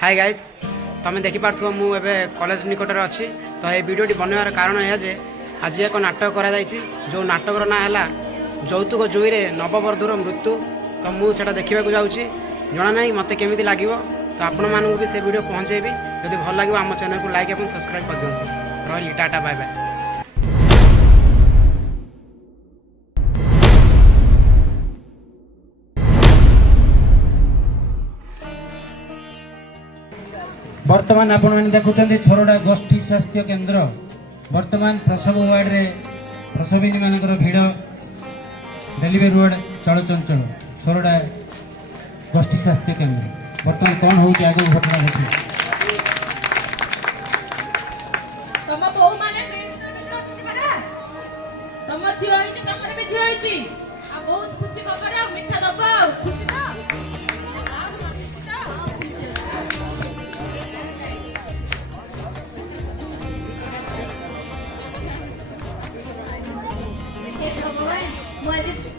Hi guys तुम देखिपु मु college निकटर अच्छी तो ये वीडियोटी बनवार कारण यह जे आज एक नाटक करा जो नाटकर ना है যৌতুକ ଜୁଇରେ ନବବଧୂର ମୃତ୍ୟୁ तो मुझे देखा जाऊँगी जना ना मत केमी लगे तो आपण मानू भी से वीडियो पहुँचेबी जब भल लगे आम चैनल को लाइक और सब्सक्राइब कर दिखाँ रही टाटा बाय बाय। वर्तमान आपण मैंने देखुं छोरडा गोष्ठी स्वास्थ्य केन्द्र वर्तमान प्रसव वार्ड रे प्रसविनी मानकर भिड़ डेलीवरी वार्ड चलचंचल छोरडा गोष्ठी स्वास्थ्य केन्द्र वर्तमान कौन हो आगे घटना घटी तम बहु माने मेडिसिन अछि परा तम झियो होइछि तमरे भी झियो होइछि आ बहुत खुशी खबर आ मिठा दबा खुशी ना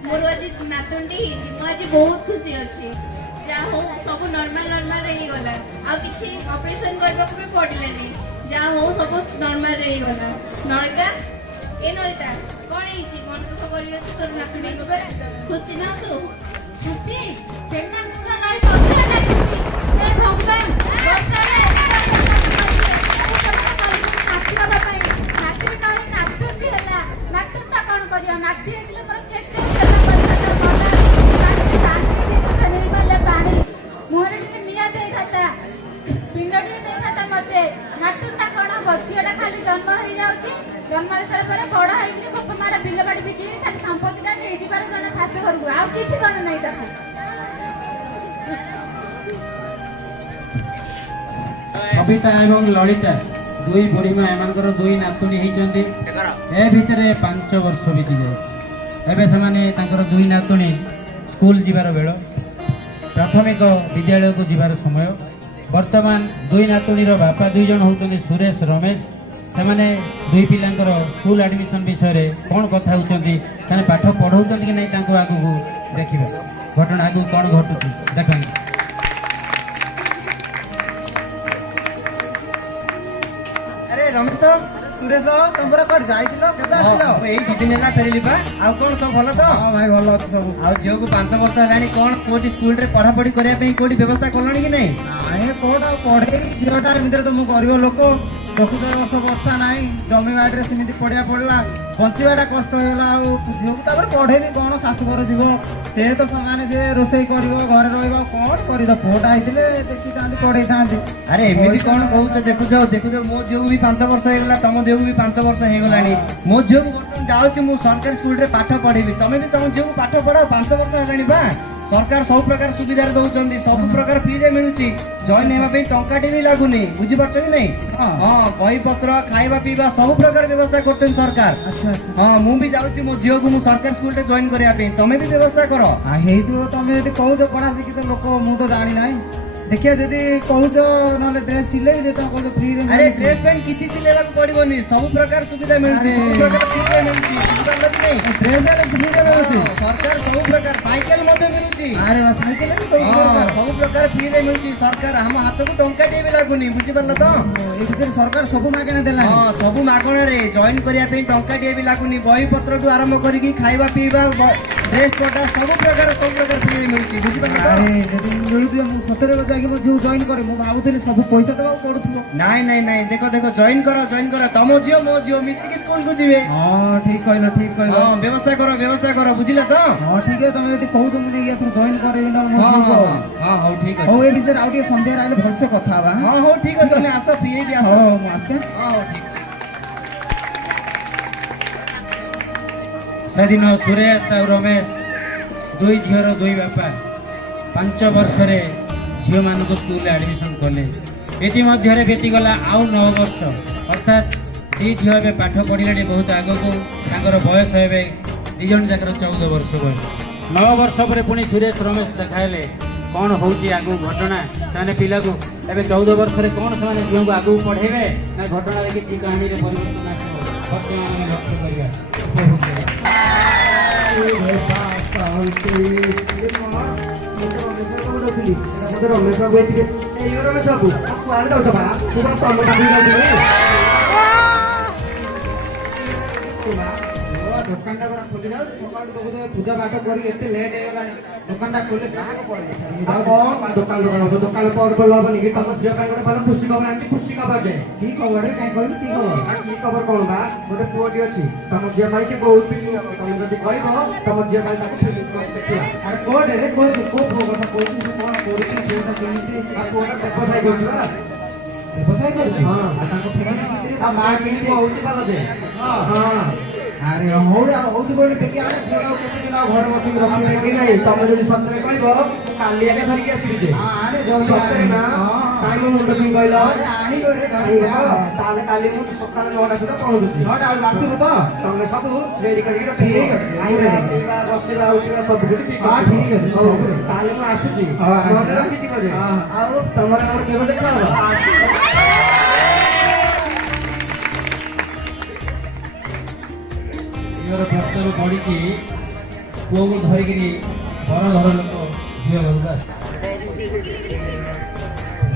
मोर आज नातुंडी आज बहुत खुशी अच्छी जा हो सब नॉर्मल नॉर्मल रही गला आ किछि ऑपरेशन करबा को भी पड़लेनी जा हो सब नॉर्मल रही गला नरिता ए नरिता कोन हिची मन दुख करी अछि तोर नातुंडी पर खुशी ना तू खुशी चेन्ना मुंडा रही पछे ना खुशी ए भगवान वर्षा रे नातिबा बापा नाति नई नातुंडी हला नातुंडा कोन करियो नाति हेतले मोर केते जन्म हो जाउची जन्म सर पर बड़ होइकरी बापा मारा बिल बाड़ी बिकी खाली संपत्तिटा नै जिबार जने शाशु घर आ किछि कोन नै देखो कविता एवं ललिता दुई बुढ़ीमा एमानकर दुई नातुणी होइचंदी ए भितरे 5 वर्ष बीती जाय एबे समाने तांकर दुई नातुणी स्कूल जिबार बेलो प्राथमिक विद्यालय को जिबार समय वर्तमान दुई नातुणीर बापा दुई जन होउचंदी सुरेश रमेश से माने दुई पिलांकर स्कूल एडमिशन विषय रे कौन कथा होउचंदी ताने पाठ पढ़ौचंदी कि नै तांको आगु देखिबा घटना आगु कौन घटुची देखन। अरे रमेश सुरेश तुम कट जाइतिलो केबे आसिलो एई दी दिन हैला फेरिली बा आ कोन सब भलो तो हां भाई भलो अछि सब आ जियो को 5 वर्ष हलानी कोन कोटी स्कूल रे पढ़ा पढ़ी करिया पे कोटी व्यवस्था करलनी कि नै आए कोडा पढ़े जियोटा मित्र तो मु गरीब लोक 10 वर्ष वर्षा नाही जमी बाडरे सिमिति पढ़िया पड़ला बंचीबाटा कष्ट होला आ झियो को तापर पढ़े भी कोन शाशु घर जीवो से तो समाने से रोसई करिवो घर रहइबो कोन करि द फोटा आइतिले देखि तांती पढ़ै तांती अरे एमिति कोन कहउछ देखु जो मो जियो भी 5 वर्ष हे गेला तम जियो भी 5 वर्ष हे गलानी मो जियो को वर्तमान जाउछ मु सरकारी स्कूल रे पाठ पढ़िबी तमे भी तम जियो को पाठ पढ़ाओ 5 वर्ष हेलानी बा सरकार सब प्रकार सुविधा दउचंदी सब प्रकार फ्री रे मिलुची जॉइन हेबा पे टंका टे भी लागुनी बुझी परछ कि नै हां बही पत्र खाइबा पीबा सब प्रकार व्यवस्था करछन सरकार। अच्छा हां मु भी जाउची मो जियो को मु सरकारी स्कूल रे जॉइन करिया पे तमे भी व्यवस्था करो आ हेतु तमे यदि कहउछ पढ़ा शिक्षित लोक मु तो जानि नाही देखिए जदि कहउछ नले ड्रेस सिले जे तो कहउछ फ्री रे अरे ड्रेस पैंट किछि सिलेबा पड़िबोनी सब प्रकार सुविधा मिलुची सब प्रकार फ्री रे मिलुची बुझल कि नै ड्रेस रे फ्री रे मिलुची सरकार सब प्रकार साइकिल मध्ये मिलुची अरे बस साइकिल तो सब प्रकार फ्री रे मिलुची सरकार हम हाथ को टंका टे भी लागुनी बुझि परला तो ए भीतर सरकार सब मागणे देला हां सब मागणे रे जॉइन करिया पे टंका टे भी लागुनी बही पत्र टू आरंभ करी की खाइबा पीबा ड्रेस कोटा सब प्रकार फ्री रे मिलुची बुझि परला तो अरे जदि मिलुती हम सतरे बजा कि मो जो जॉइन करे मो भाबुतली सब पैसा देबा पड़ुथबो नहीं नहीं नहीं देखो देखो जॉइन करो तमो जियो मो जियो मिसी की स्कूल को जीवे हां ठीक कहलो हां व्यवस्था करो बुझिला तो हां ठीक है तमे जदि कहू तो मुने या जॉइन करबी ना मो हां हो ठीक है हो ए विषय आउटी संध्या रे आले भलसे कथा बा हां हो ठीक है तने आसो फ्री भी आसो हां मो आस्ते हां हो ठीक सेदिन सुरेश और रमेश दुई झीर दुई बापा 5 वर्ष रे झील मान स्कूल एडमिशन कले ये बीतीगला आउ 9 वर्ष अर्थात दी झील ए पाठ पढ़िले बहुत आग को बयस हे दी जन जाकर 14 वर्ष बयस 9 वर्ष पर पुणी सुरेश रमेश देखाइले कौन हो आगू घटना से पिला को एवं 14 वर्ष में कौन से झील को आगू पढ़ेबे ना घटना किसी कहानी परिवर्तन आसो लक्ष्य करवा। ଏଇ ରମେଶ ବାବୁ କୁଆଡେ ଯାଉଛ ବା ମୁଁ କଣ ତମ ପାଖକୁ ଯାଉଛି ଦୋକାନଟା ପୁରା ଖୋଲି ଯାଉଛି ସକାଳୁ ଦେଖୁଛ ପୂଜା ପାଠ କରିକି ଏତେ ଲେଟ୍ ହେଇଗଲାଣି ଦୋକାନଟା ଖୋଲି କାହାକୁ ପଳେଇ କଣ ଦୋକାନ ଦୋକାନ ପରେ ଭଲ ହବନି କି ତମ ଝିଅ ପାଇଁ ଗୋଟେ ଭଲ ଖୁସି ଖବର ଆଣିଛି ଖୁସି ଖବର ଯେ କି ଖବର କାହିଁ କହିଲୁ କି ଖବର କି ଖବର କଣ ବା ଗୋଟେ ପୁଅଟି ଅଛି ତମ ଝିଅ ପାଇଁ ସେ ବହୁତ ଫିଲ୍ମ ହବ ତମେ ଯଦି କହିବ ତମ ଝିଅ ପାଇଁ ତାକୁ ଫିଲ୍ମ ଦେଖିବା ଆରେ କୋଉଠି ରେ କୋଉ ପୁଅ କଥା କହୁଛୁ ସେ କଣ କରୁଛି ପୁଅଟା କେମିତି ଆଉ ପୁଅଟା ବ୍ୟବସାୟ କରୁଛି ବା ବ୍ୟବସାୟ କରୁଛି ହଁ। ଆଉ ତାଙ୍କ ଫ୍ୟାମିଲି ତା ମା କେମିତି ହଉଛି ଭଲ ଯେ ହଁ ଆରେ ହଉ ହଉଛି ବୋଲି ପେକି ଆଣେ ଝିଅ ଆଉ କେତେ ଦିନ ଆଉ ଘରେ ବସିକି ରଖିବେ କି ନାହିଁ ତମେ ଯଦି ସତରେ କହିବ କାଲି ଆগে ଧରିକି ଆସିବି ଯେ ଆଣେ ଜଲ୍ଦି ସତରେ ନା କାହିଁ ମୋ ମୁଣ୍ଡ ଛୁଇଁ କହିଲ ଆଣିବ ରେ ଆଣିବ ତାହେଲେ କାଲି ମୁଁ ସକାଳ 9ଟା ସୁଦ୍ଧା ପହଞ୍ଚୁଛି 9ଟା ବେଳକୁ ଆସିବ ତ ତମେ ସବୁ ରେଡି କରିକି ରଖିବ ଠିକ୍ ଅଛି। ଖାଇବା ପିଇବା ବସିବା ଉଠିବା ସବୁ କିଛି ଠିକ୍ ହଁ, ଅଛି। ଠିକ୍ ଅଛି। ହଉ ତାହେଲେ ମୁଁ ଆସୁଛି ହଁ, ଆସ। ମନେ ରଖିଥିବ ଯେ ହଁ। ଆଉ ତମର ଆମର କେବେ ଦେଖା ହବ ଝିଅର ବ୍ୟସ୍ତରୁ ପଡ଼ିକି ପୁଅକୁ ଧରିକିରି ଘର ଘର ଲୋକ ଝିଅ ଘରକୁ ଆସ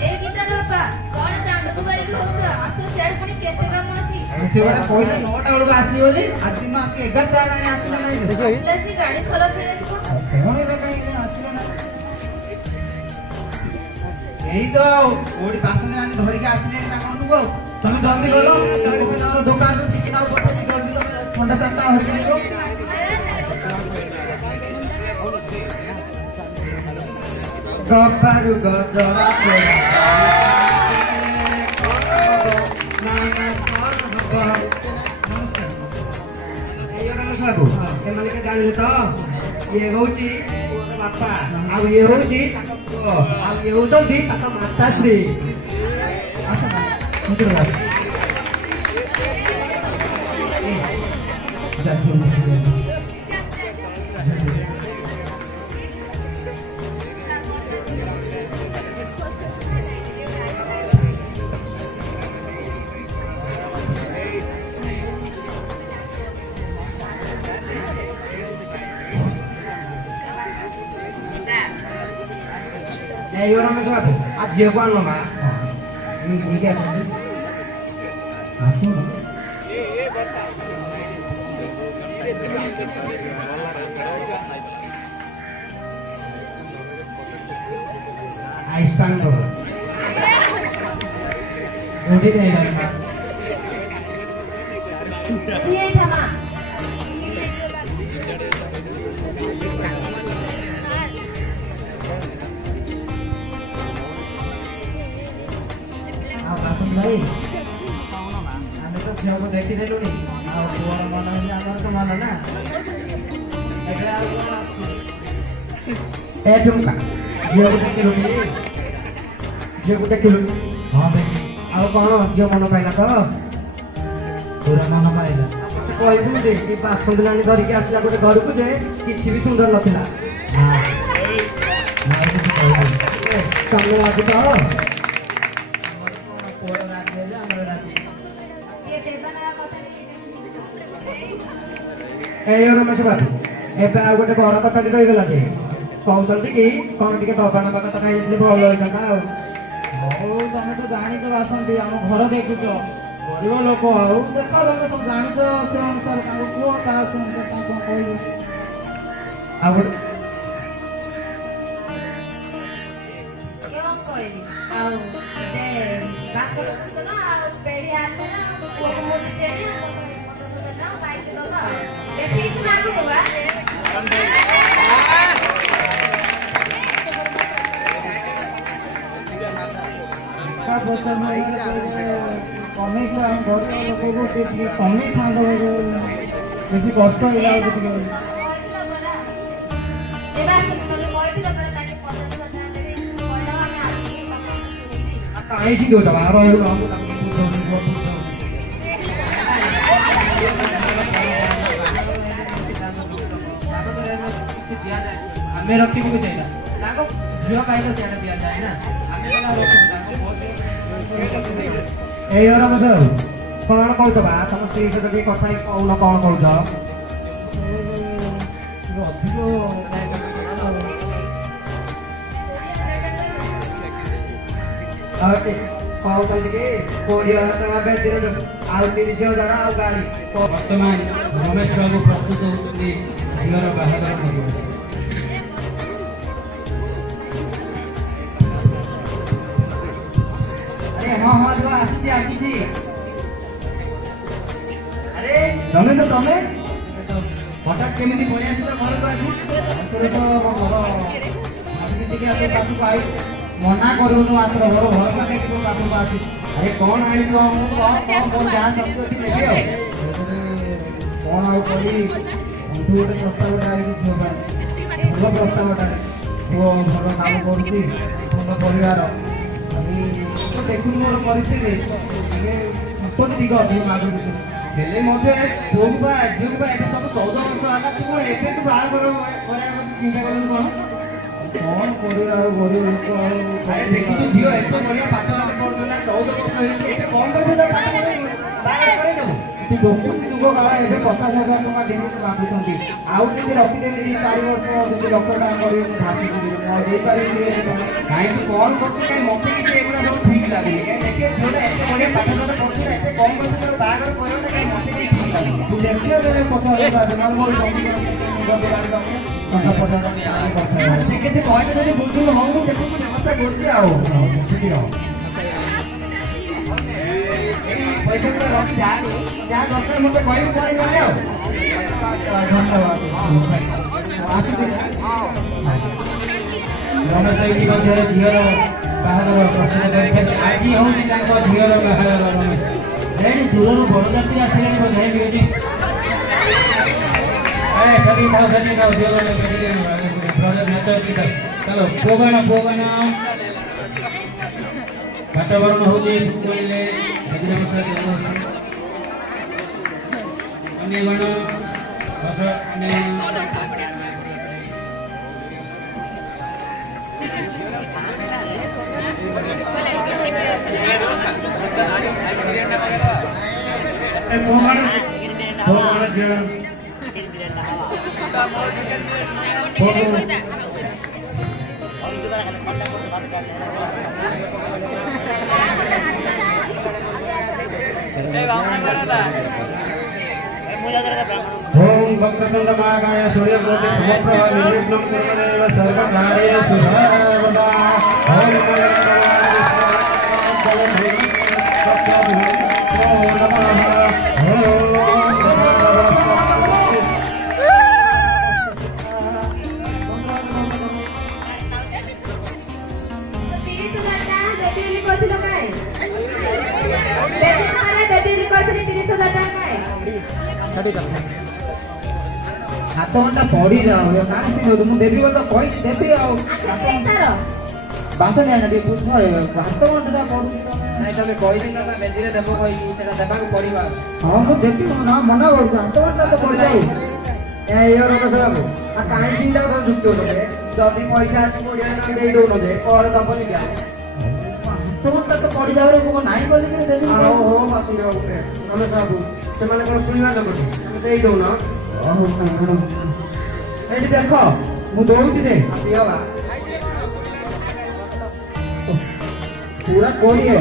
ଏ ଗୀତା ବାପା କଣ ଦାଣ୍ଡକୁ ବାରିକି ହଉଛ ଆସ ସିଆଡେ ପୁଣି କେତେ କାମ ଅଛି ସେ ଗୋଟେ କହିଲେ 9ଟା ବେଳକୁ ଆସିବ ବୋଲି ଆଜି ଦିନ ଆସି 11ଟା ହେଲାଣି ଆସିଲା ନାହିଁ ଆସିଲା ଆସି ଗାଡି ଖରାପ ହେଇଯାଇଥିବ କଣ ହେଲା କାହିଁକି ଆସିଲା ନାହିଁ ଏଇ ତ କୋଉଠି ବାସନ ଆଣି ଧରିକି ଆସିଲେଣି ନା କଣ ଆଉ ତମେ ଜଲ୍ଦି କର ତମର ଦୋକାନରୁ ଚିକେନ ଆଉ ପଠେଇ ଜଲ୍ଦି ତମେ ଥଣ୍ଡା ଚାଟା ହରିକି ଆସିବ ଗପାରୁ ଗଜରା ଏମାନେ କେ ଜାଣିଲେ ତ ଇଏ ହଉଛି ବାପା ଆଉ ଇଏ ହଉଛି ତାଙ୍କ ପୁଅ ଆଉ ଇଏ ହଉଛନ୍ତି ତାଙ୍କ ମାତାଶ୍ରୀ ଏଇ ରମେଶ ବାବୁ ଆଉ ଝିଅକୁ ଆଣ ମା ନେଇକି ଆସନ୍ତୁ ଆସୁନ ଆଇସ୍ତାନ ଦବ କୋଉଠି ଯାଇଗଲା ଏଇଟା ମା ଆଉ ବାସନ ଭାଇ ଆମେ ତ ଝିଅକୁ ଦେଖିଦେଲୁଣି ଆଉ ପୁଅର ମନ ହେଲେ ଆମର ତ ମନ ନା ଏବେ ଆଉ କଣ ଅଛି ଏ ଟୁଙ୍କା ଝିଅକୁ ଦେଖିଲୁନି ଝିଅକୁ ଦେଖିଲୁନି ହଁ ଦେଖି ଆଉ କଣ ଝିଅ ମନ ପାଇଲା ତ ପୁରା ମନ ପାଇଲା ସେ କହିବୁ ଯେ ଏ ବାସନ୍ତୀ ଧରିକି ଆସିଲା ଗୋଟେ ଘରକୁ ଯେ କିଛି ବି ସୁନ୍ଦର ନଥିଲା ତମେ ରାଜି ତ ପୁଅର ରାଜି ହେଲେ ଆମର ରାଜି ଏ ଦେବା ନା କଥା ଏଇ ରମେଶ ବାବୁ ଏବେ ଆଉ ଗୋଟେ ବଡ କଥାଟି ରହିଗଲା ଯେ କହୁଛନ୍ତି କି କଣ ଟିକେ ଦବା ନବା କଥା ଖାଇଯାଇଥିଲେ ଭଲ ହେଇଥାନ୍ତା ଆଉ ହଉ ତମେ ତ ଜାଣିଛ ବାସନ୍ତି ଆମ ଘର ଦେଖୁଛ ଗରିବ ଲୋକ ଆଉ ଦେଖ ତମେ ସବୁ ଜାଣିଛ ସେ ଅନୁସାରେ ତାଙ୍କୁ କୁହ ତା ଅନୁସାରେ ତାଙ୍କୁ କଣ କହିବ ଆଉ ଗୋଟେ କଣ କହିବି ଆଉ ସେ ବାସନ କୁସନ ଆଉ ପେଢି ଆସନ ପୁଅକୁ ମୁଦି ଚେନି ମଦ ଫଦ ନା ବାଇକ ଦବା ବେଶୀ କିଛି ମାଗୁନୁ ବା କମେଇକି ଆମ ଘର ଲୋକକୁ ଟିକେ କମେଇଥାନ୍ତ ବେଶୀ କଷ୍ଟ ହେଇଯାଉଛି ଟିକେ କହିଥିଲ ପରା ଏ ବାସନ ତମେ କହିଥିଲ ପରା ତାকে 50,000 ଦେବି କହିଲ ଆମେ ଆସିକି କଥା ଶୁଣିବି କାହିଁ ସିଂ ଦଉଛ ବା ରହିବୁ ନା ମୁଁ ତାକୁ ବୁଝଉନି କିଛି ଦିଆଯାଏ ଆମେ ରଖିବୁ କି ସେଇଟା ତାଙ୍କ ଝିଅ ପାଇଲେ ସେଇଟା ଦିଆଯାଏ ନା ଆମେ ତ ରଖିବୁ ତାଙ୍କୁ ଏଇ ରମେଶ ବାବୁ କଣ କହୁଛ ବା ତମ ସ୍ତ୍ରୀ ସହିତ ଟିକେ କଥା ହେଇକି କହୁନ କଣ କହୁଛ ଅଧିକ କହୁଛନ୍ତି କି 20,000 ଟଙ୍କା ବେତନଠୁ ଆଉ 30,000 ଆଉ ଗାଡ଼ି ବର୍ତ୍ତମାନ ରମେଶ ବାବୁ ପ୍ରସ୍ତୁତ ହେଉଛନ୍ତି ଝିଅର ବାହାଘର କରିବାକୁ। ଆରେ ହଁ ଆସିଛି ଆରେ ରମେଶ ତମେ ହଠାତ୍ କେମିତି ପଳେଇ ଆସିଲ ଘରକୁ ଆଜି ମନା କରୁନୁ ଆତ୍ର ଘର ଘର ପାଖେ ପାଖକୁ ଆସି ଆରେ କଣ ଆଣିଛୁ କଣ ଯାହା ଶକ୍ତି ଅଛି ନେବି ଆଉ କଣ ଆଉ କରିବି ବନ୍ଧୁ ଗୋଟେ ପ୍ରସ୍ତାବଟା ଆଣିକି ଝିଅ ପାଇଁ ଭଲ ପ୍ରସ୍ତାବଟା ପୁଅ ଭଲ କାମ କରୁଛି ଭଲ ପରିବାର ଦେଖୁନି ମୋର ପରିସ୍ଥିତି ଟିକେ ସମ୍ପତ୍ତି ଟିକେ ଅଧିକ ମାଗୁଛି ହେଲେ ମଧ୍ୟ ପୁଅକୁ ବା ଝିଅକୁ ବା ଏବେ ସବୁ 14 ବର୍ଷ ହେଲା ତୁ କଣ ଏବେଠୁ ବାହାଘର କରିବା ଚିନ୍ତା କରୁଛୁ କଣ କରିବା ଆଉ ଗରିବ ଲୋକ ଆଉ ଆରେ ଦେଖିଛୁ ଝିଅ ଏତେ ବଢିଆ ପାଠ ପଢୁଥିଲା 14 ବର୍ଷ ହେଇଛି ଏତେ କଣ କରିଛୁ ତା ପାଠ ବାହାଘର କରେଇଦେବୁ ତୁ ଦେଖୁଛୁ ଯୁଗ କାଳ ଏବେ 50,000 ଟଙ୍କା ଦିନକୁ ମାଗୁଛନ୍ତି ଆଉ ଯଦି ରଖିଦେବି 4 ବର୍ଷ ଯଦି ଲକ୍ଷ ଟଙ୍କା କରିବେ ମୁଁ ଭାସି ଯିବି ଆଉ ଦେଇପାରିବି କାହିଁ ତୁ କଣ କରୁଛୁ କାହିଁ ମତେ କିଛି ଏଗୁଡ଼ା ସବୁ ଠିକ ଲାଗୁନି କାହିଁ ଦେଖିବେ ଝିଅଟା ଏତେ ବଢିଆ ପାଠ ସାଠ ପଢୁଥିଲା ଏତେ କମ କରୁଛୁ ତାର ବାହାଘର କରିବଟା କାହିଁ ମତେ କିଛି ଠିକ ଲାଗୁନି ତୁ ଦେଖିଲେ 50,000 ଟଙ୍କା ମୋର ଟିକେ କହିଲେ ଯଦି ବୁଝୁନୁ ହଉ ମୁଁ ଦେଖୁଛୁ ବ୍ୟବସ୍ଥା କରୁଛି ଆଉ ବୁଝିବି ଆଉ ପଇସା ତ ରଖି ଯାହା ଦରକାର ମତେ କହିବୁ ପରେ ଗଲେ ଆଉ ରମେଶ ଭାଇ ମଧ୍ୟରେ ଝିଅର ବାହାଘର ପ୍ରସ୍ତୁତ କରିଛନ୍ତି। ଆଜି ହେଉଛି ତାଙ୍କ ଝିଅର ବାହାଘର। ରମେଶ ଏଠି ଦୂରରୁ ବରଯାତ୍ରୀ ଆସିଲେଣି ବୋଧେ ବିଜେପି सभी खाओ चलो पोगण वातावरण हूँ अन्यगण ओम वक्रतुंड महाकाय सूर्यकोटि समप्रभा निर्विघ्नं कुरुदेव सर्वकार्येषु सर्वदा ओम हाथ घंटा पड़ी जाओ मुझे देवी बोल कही देवी बास नहीं आना बुझ हाथ घंटा पड़ी हाँ मुझे देवी ना मना कर हाथ घंटा तो पड़ जाऊ कहीं चिंता कर जुक्त जदि पैसा दे दौन पर दबनी क्या हाथ घंटा तो पड़ जाऊ नाई बोली देवी हो बासुंदे बाबू रमेश बाबू से शुणा लोग दे दौन एटी देख मु दौड़ी दे पूरा कोड़ी है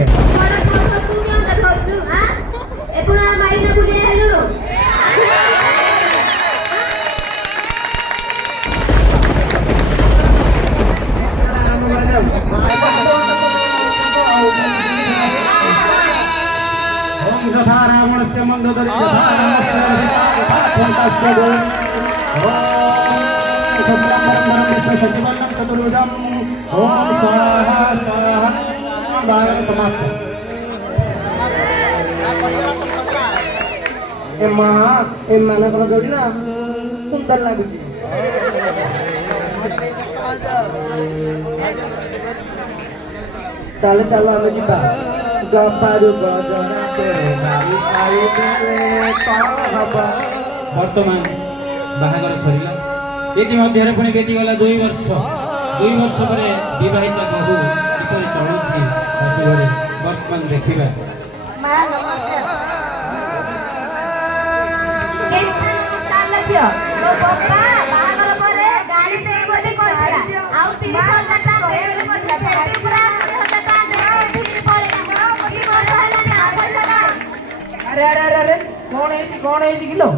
ओम यथा रावणस्य मंदोदरी यथा सचिवन्नं चतुर्भुजं ओम स्वाहा स्वाहा बायं समाप्त ए मां ए मानकर जोड़ी ना सुंदर लागुची ताले चलो आमे जिबा गपारु गजना तोरे बारी आए गले कौन हबा वर्तमान बाहागर सरिला एति मध्यरे पुणी बीतीगला 2 वर्ष पर विवाहित बहु किपरि चलुछि ଶାଶୁଘରେ ବର୍ତ୍ତମାନ ଦେଖିବା। ଆଉ 30,000 ଟଙ୍କା ଆରେ ଆରେ ଆରେ କଣ ହେଇଛି କିଲୋ?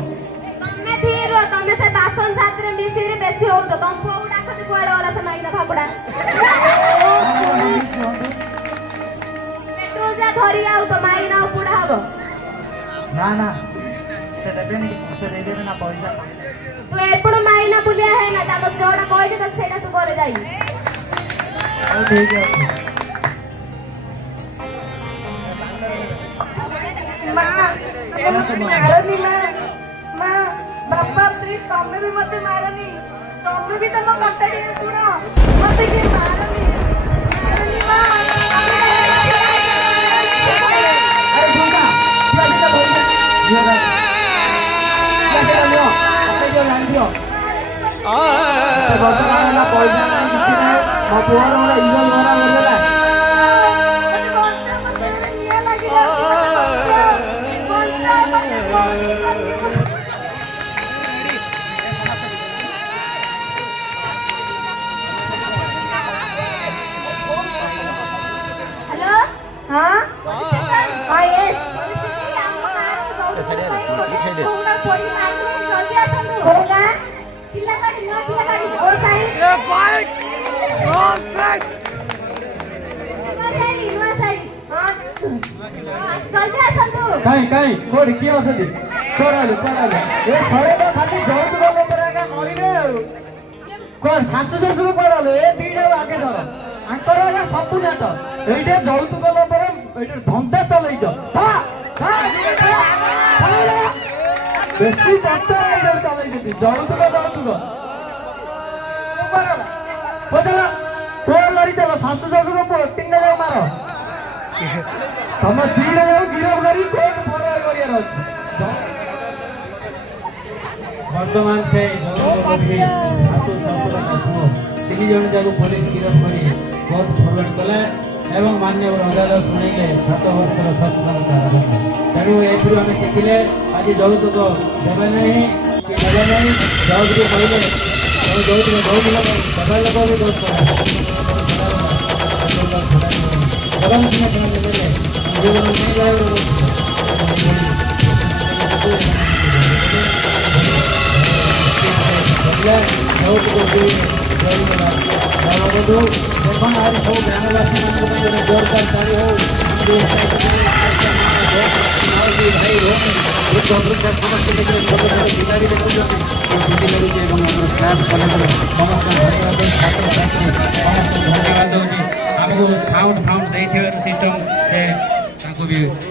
ତମେ ଠିକ ରୁହ, ତମେ ସେ ବାସନ ସାଥିରେ ମିଶିକି ବେଶୀ ହଉଛ। ତମ ପୁଅକୁ ଡାକଛି, କୁଆଡେ ଗଲା ସେ ମାଇନା ଭାଗୁଡା? ପେଟ୍ରୋଲ ଯା ଧରି ଆଉ ତ ମାଇନା ଉପୁଡା ହବ। ନା ନା ସେ ଦେବେନି, ସେ ଦେଇଦେବେ ନା ପଇସା। ତୁ ଏପଟୁ ମାଇନା ବୁଲିଆ ହେଇନା, ତାପରେ ଯୋଉଟା କହିଛି ତ ସେଇଟା ତୁ করে যাই। ହଉ ଠିକ ଅଛି। ମାରନି ମା ବାପା ପ୍ଲିଜ ତମେ ବି ମତେ ମାରନି, ତମେ ବି ତମ କଥା ଟିକେ ଶୁଣ, ମତେ ଟିକେ ମାରନି ମା। ଆରେ ଝୁମକା ପିଆଜିଟା ଧରିକି ଝିଅଟା ପିଆଜିଟା ନିଅ, ପକେଇ ଦିଅ, ଜାଣିଦିଅ ବର୍ତ୍ତମାନ ହେଲା ପଇସା ନାହିଁ, କିଛି ନାହିଁ। ମୋ ପୁଅର ଗୋଟେ ଇଜତ ଭରା କରିଦେଲା। हेलो हाँ हाँ यस होगा किला काटी नो किला काटी ओ साइड ए बाइक नो साइड नो साइड हां जल्दी आसंतु କାଇଁ କୋଉଠି କିଏ ଅଛନ୍ତି? ଚୋରାଲୁ ଏ ଶହେ ତ ଖାଲି ଯୌତୁକ ଉପରେ ଆଜ୍ଞା ମରିବେ ଆଉ। କଣ ଶାଶୁ ଶ୍ୱଶୁର ପଡାଲେ ଏ ଦିଟା ଆଗେ ଧର, ଆଙ୍କର ଆଜ୍ଞା ସବୁ ନାଟ ଏଇଟା ଯୌତୁକ ଉପରେ ଏଇଟା ଧନ୍ଦା ଚଲେଇଛ। ବେଶୀ ଡକ୍ଟର ଆଇଡଲ ଚଲେଇଛନ୍ତି, ଯୌତୁକ ପଚାର କୋଉ ଲଢିଦେଲ ଶାଶୁ ଶ୍ୱଶୁର ପୁଅ ତିନିଟା ଯାକ ମାର, ତମ ଦିଟା ଯାକ ଗିରଫ କରି କୋର୍ଟ ଫରୱାର୍ଡ କରିବାର ଅଛି। ବର୍ତ୍ତମାନ ସେ ଶାଶୁ ଶ୍ୱଶୁର ପୁଅ 3 ଜଣ ଯାକୁ ପୋଲିସ ଗିରଫ କରି କୋର୍ଟ ଫରୱାର୍ଡ କଲେ ଏବଂ ମାନ୍ୟବର ଅଦାଲତ ଶୁଣାଇଲେ 7 ବର୍ଷର ସଶ୍ରମ କାରାଦଣ୍ଡ। ତେଣୁ ଏଥିରୁ ଆମେ ଶିଖିଲେ ଆଜି ଯୌତୁକ ଦେବେ ନାହିଁ କି ନେବେ ନାହିଁ। ଯୌତୁକ କହିଲେ ଯୌତୁକ ଦଉଥିଲେ ସଦା ଲୋକ ବି ଦୋଷ ଦେଖୁନ ଆହୁରି ସବୁ ଗ୍ରାମବାସୀମାନଙ୍କ ପାଇଁ ଗୋଟେ ଜୋରଦାର ତାଳି ହଉ। ଭାଇ ଭଉଣୀ ସମସ୍ତେ ଦେଖିଲେ ଛୋଟ ଛୋଟ ପିଲାଟି ଦେଖୁଛନ୍ତି, ଖୁସି ଲାଗୁଛି ଏବଂ ଆମର ଷ୍ଟାଫ୍ କଲେଜର ସମସ୍ତଙ୍କୁ ଧନ୍ୟବାଦ ଦେଉଛି, ଛାତ୍ରଛାତ୍ରୀ ସମସ୍ତଙ୍କୁ ଧନ୍ୟବାଦ ଦେଉଛି। ଆମକୁ ସାଉଣ୍ଡ ଦେଇଥିବାର ସିଷ୍ଟମ୍ ସେ ତାଙ୍କୁ ବି